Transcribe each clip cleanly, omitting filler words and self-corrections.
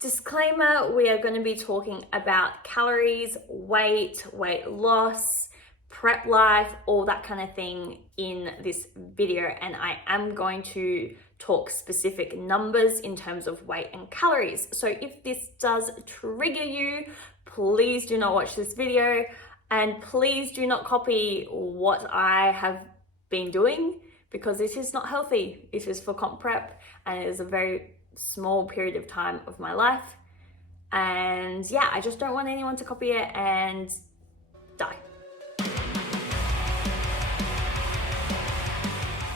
Disclaimer, we are going to be talking about calories, weight loss, prep life, all that kind of thing in this video, and I am going to talk specific numbers in terms of weight and calories. So if this does trigger you, please do not watch this video, and please do not copy what I have been doing, because this is not healthy. It is for comp prep, and it is a very small period of time of my life, and yeah, I just don't want anyone to copy it and die.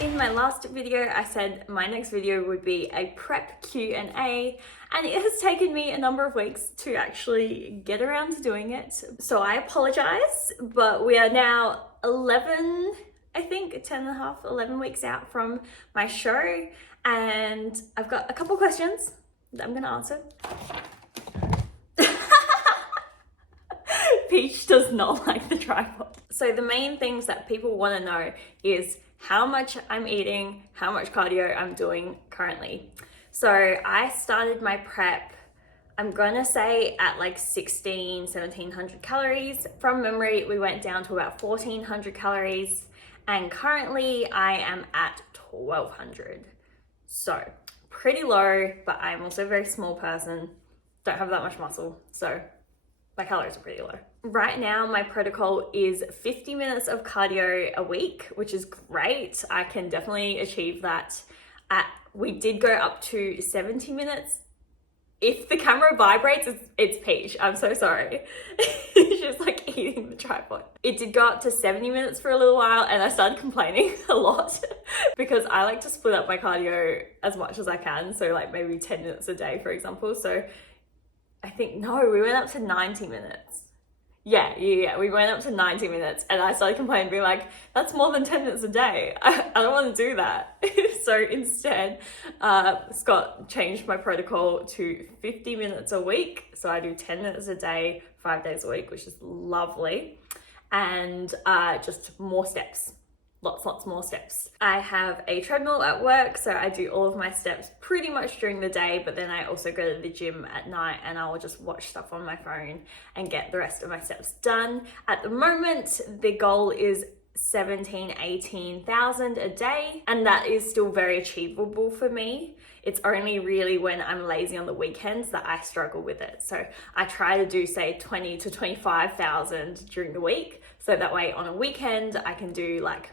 In my last video, I said my next video would be a prep Q&A, and it has taken me a number of weeks to actually get around to doing it. So I apologize, but we are now 11, I think 10 and a half, 11 weeks out from my show, and I've got a couple questions that I'm gonna answer. Peach does not like the tripod. So the main things that people wanna know is how much I'm eating, how much cardio I'm doing currently. So I started my prep, I'm gonna say at like 1700 calories. From memory, we went down to about 1400 calories, and currently I am at 1200. So pretty low, but I'm also a very small person, don't have that much muscle, so my calories are pretty low. Right now, my protocol is 50 minutes of cardio a week, which is great. I can definitely achieve that. We did go up to 70 minutes. If the camera vibrates, it's Peach. I'm so sorry. She's like eating the tripod. It did go up to 70 minutes for a little while, and I started complaining a lot because I like to split up my cardio as much as I can. So like maybe 10 minutes a day, for example. So I think, no, we went up to 90 minutes. Yeah, we went up to 90 minutes, and I started complaining, being like, that's more than 10 minutes a day. I don't want to do that. So instead, Scott changed my protocol to 50 minutes a week. So I do 10 minutes a day, 5 days a week, which is lovely. And just more steps. Lots more steps. I have a treadmill at work, so I do all of my steps pretty much during the day, but then I also go to the gym at night, and I will just watch stuff on my phone and get the rest of my steps done. At the moment, the goal is 18,000 a day, and that is still very achievable for me. It's only really when I'm lazy on the weekends that I struggle with it. So I try to do say 20 to 25,000 during the week, so that way on a weekend I can do like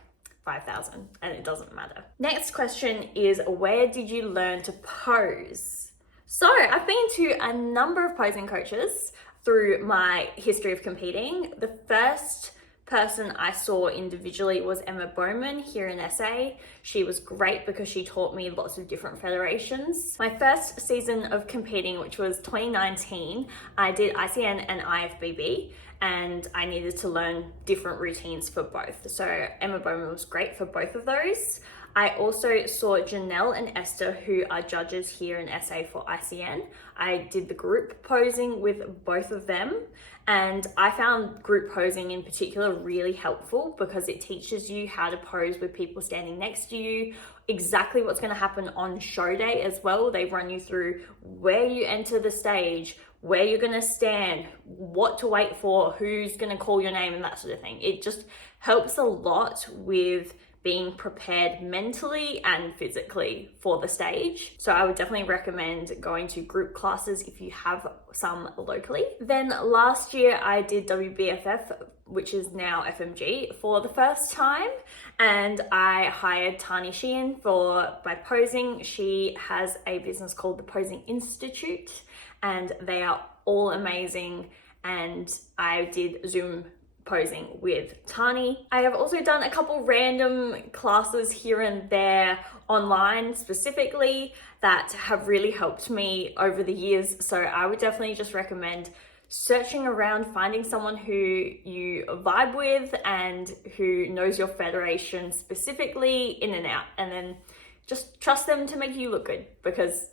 5,000 and it doesn't matter. Next question is, where did you learn to pose? So I've been to a number of posing coaches through my history of competing. The first person I saw individually was Emma Bowman here in SA. She was great because she taught me lots of different federations. My first season of competing, which was 2019, I did ICN and IFBB, and I needed to learn different routines for both. So Emma Bowman was great for both of those. I also saw Janelle and Esther, who are judges here in SA for ICN. I did the group posing with both of them, and I found group posing in particular really helpful because it teaches you how to pose with people standing next to you, exactly what's going to happen on show day as well. They run you through where you enter the stage, where you're going to stand, what to wait for, who's going to call your name, and that sort of thing. It just helps a lot with being prepared mentally and physically for the stage. So I would definitely recommend going to group classes if you have some locally. Then last year I did WBFF, which is now FMG, for the first time, and I hired Tani Sheehan for my posing. She has a business called the Posing Institute, and they are all amazing, and I did Zoom posing with Tani. I have also done a couple random classes here and there online specifically that have really helped me over the years. So I would definitely just recommend searching around, finding someone who you vibe with and who knows your federation specifically in and out, and then just trust them to make you look good, because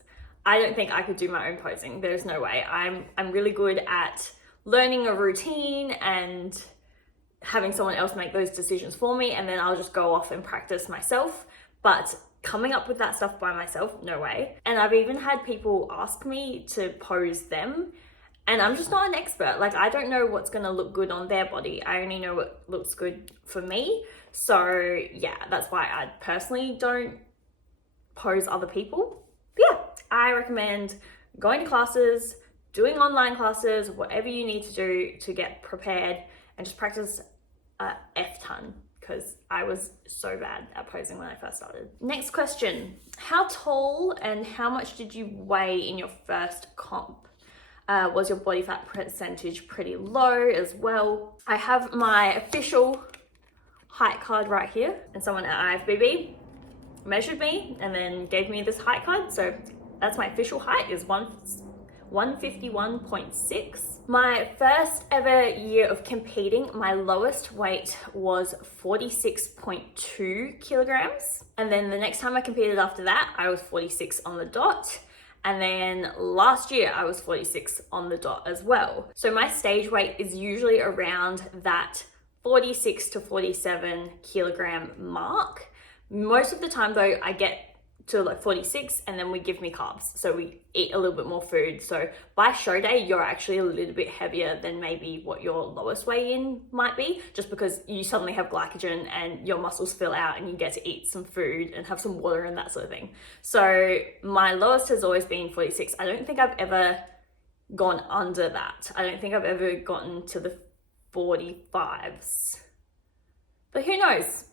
I don't think I could do my own posing. There's no way. I'm really good at learning a routine and having someone else make those decisions for me, and then I'll just go off and practice myself. But coming up with that stuff by myself, no way. And I've even had people ask me to pose them, and I'm just not an expert. Like, I don't know what's gonna look good on their body. I only know what looks good for me. So yeah, that's why I personally don't pose other people. But yeah, I recommend going to classes, doing online classes, whatever you need to do to get prepared, and just practice a F ton, because I was so bad at posing when I first started. Next question, how tall and how much did you weigh in your first comp? Was your body fat percentage pretty low as well? I have my official height card right here, and someone at IFBB measured me and then gave me this height card. So that's my official height, is 151.6. My first ever year of competing, my lowest weight was 46.2 kilograms. And then the next time I competed after that, I was 46 on the dot. And then last year I was 46 on the dot as well. So my stage weight is usually around that 46 to 47 kilogram mark. Most of the time though, I get to like 46 and then we give me carbs. So we eat a little bit more food. So by show day, you're actually a little bit heavier than maybe what your lowest weigh-in might be, just because you suddenly have glycogen and your muscles fill out and you get to eat some food and have some water and that sort of thing. So my lowest has always been 46. I don't think I've ever gone under that. I don't think I've ever gotten to the 45s. But who knows?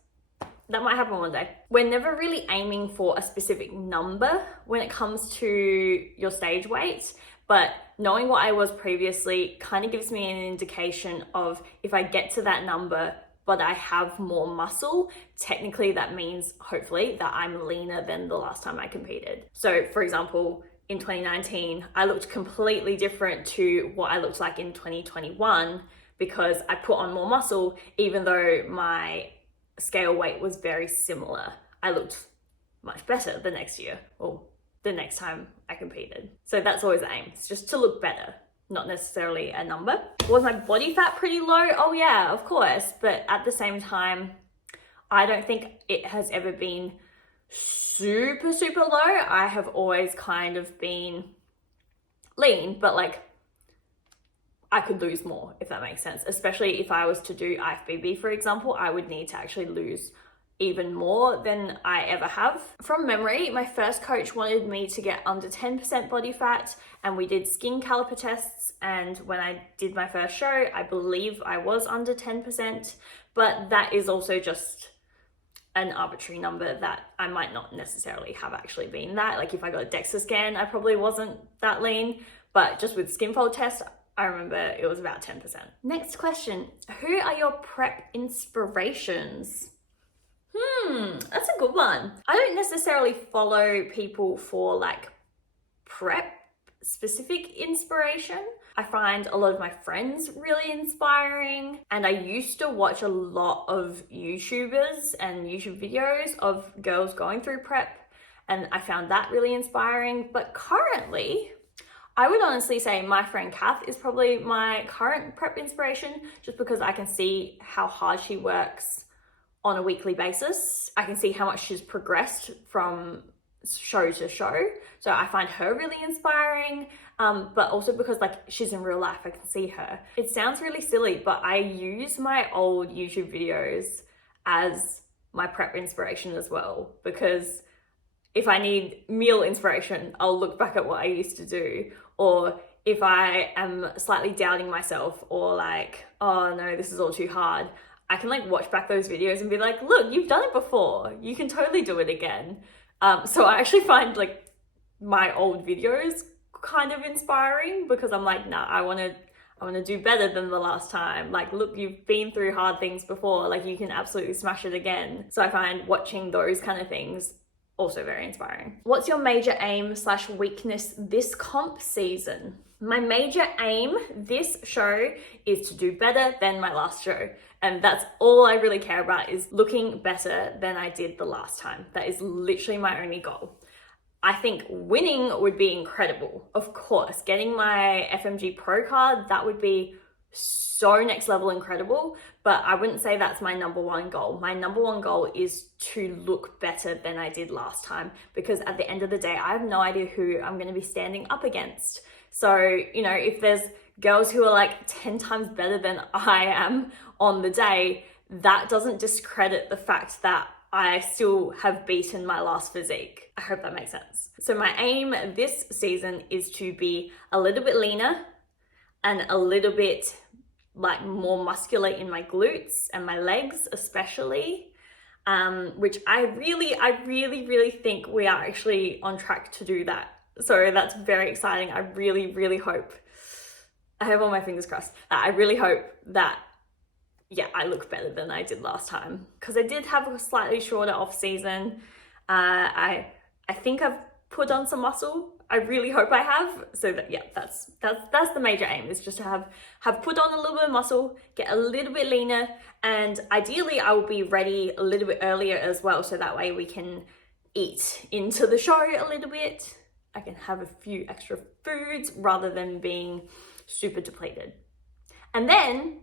That might happen one day. We're never really aiming for a specific number when it comes to your stage weight, but knowing what I was previously kind of gives me an indication of if I get to that number, but I have more muscle, technically that means, hopefully, that I'm leaner than the last time I competed. So for example, in 2019, I looked completely different to what I looked like in 2021 because I put on more muscle, even though my scale weight was very similar. I looked much better the next year, or the next time I competed. So that's always the aim. It's just to look better, not necessarily a number. Was my body fat pretty low? Oh yeah, of course. But at the same time, I don't think it has ever been super, super low. I have always kind of been lean, but like I could lose more, if that makes sense. Especially if I was to do IFBB, for example, I would need to actually lose even more than I ever have. From memory, my first coach wanted me to get under 10% body fat, and we did skin caliper tests. And when I did my first show, I believe I was under 10%, but that is also just an arbitrary number that I might not necessarily have actually been that. Like if I got a DEXA scan, I probably wasn't that lean, but just with skin fold test, I remember it was about 10%. Next question, who are your prep inspirations? That's a good one. I don't necessarily follow people for like prep specific inspiration. I find a lot of my friends really inspiring, and I used to watch a lot of YouTubers and YouTube videos of girls going through prep, and I found that really inspiring. But currently, I would honestly say my friend Kath is probably my current prep inspiration, just because I can see how hard she works on a weekly basis. I can see how much she's progressed from show to show. So I find her really inspiring, but also because like she's in real life, I can see her. It sounds really silly, but I use my old YouTube videos as my prep inspiration as well, because if I need meal inspiration, I'll look back at what I used to do. Or if I am slightly doubting myself or like, oh no, this is all too hard, I can like watch back those videos and be like, look, you've done it before. You can totally do it again. So I actually find like my old videos kind of inspiring, because I'm like, nah, I want to do better than the last time. Like, look, you've been through hard things before. Like you can absolutely smash it again. So I find watching those kind of things also very inspiring. What's your major aim / weakness this comp season? My major aim this show is to do better than my last show. And that's all I really care about, is looking better than I did the last time. That is literally my only goal. I think winning would be incredible. Of course, getting my FMG Pro card, that would be so next level incredible, but I wouldn't say that's my number one goal. My number one goal is to look better than I did last time, because at the end of the day, I have no idea who I'm going to be standing up against. So, you know, if there's girls who are like 10 times better than I am on the day, that doesn't discredit the fact that I still have beaten my last physique. I hope that makes sense. So my aim this season is to be a little bit leaner and a little bit like more muscular in my glutes and my legs especially, which I really think we are actually on track to do that. So that's very exciting. I really hope, I have all my fingers crossed, I really hope that, yeah, I look better than I did last time, because I did have a slightly shorter off season. I think I've put on some muscle. I really hope I have. So that, yeah, that's the major aim, is just to have put on a little bit of muscle, get a little bit leaner, and ideally I will be ready a little bit earlier as well, so that way we can eat into the show a little bit. I can have a few extra foods rather than being super depleted. And then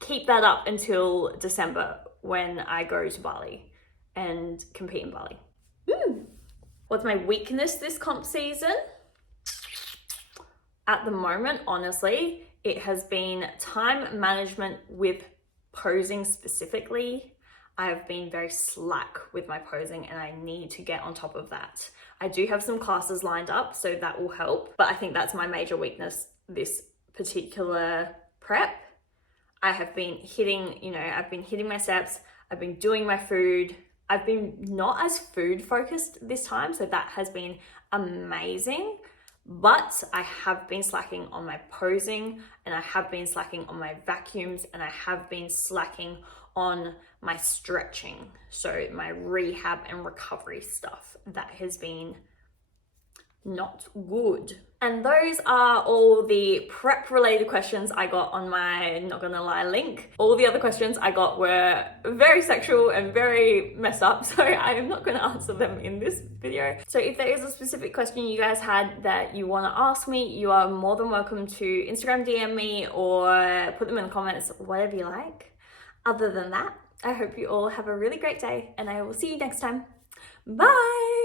keep that up until December, when I go to Bali and compete in Bali. What's my weakness this comp season? At the moment, honestly, it has been time management with posing specifically. I have been very slack with my posing, and I need to get on top of that. I do have some classes lined up, so that will help, but I think that's my major weakness this particular prep. I have been hitting, you know, I've been hitting my steps, I've been doing my food, I've been not as food focused this time, so that has been amazing, but I have been slacking on my posing, and I have been slacking on my vacuums, and I have been slacking on my stretching, so my rehab and recovery stuff. That has been not good. And those are all the prep related questions I got on my Not Gonna Lie link. All the other questions I got were very sexual and very messed up, so I am not gonna answer them in this video. So if there is a specific question you guys had that you wanna ask me, you are more than welcome to Instagram DM me or put them in the comments, whatever you like. Other than that, I hope you all have a really great day, and I will see you next time. Bye!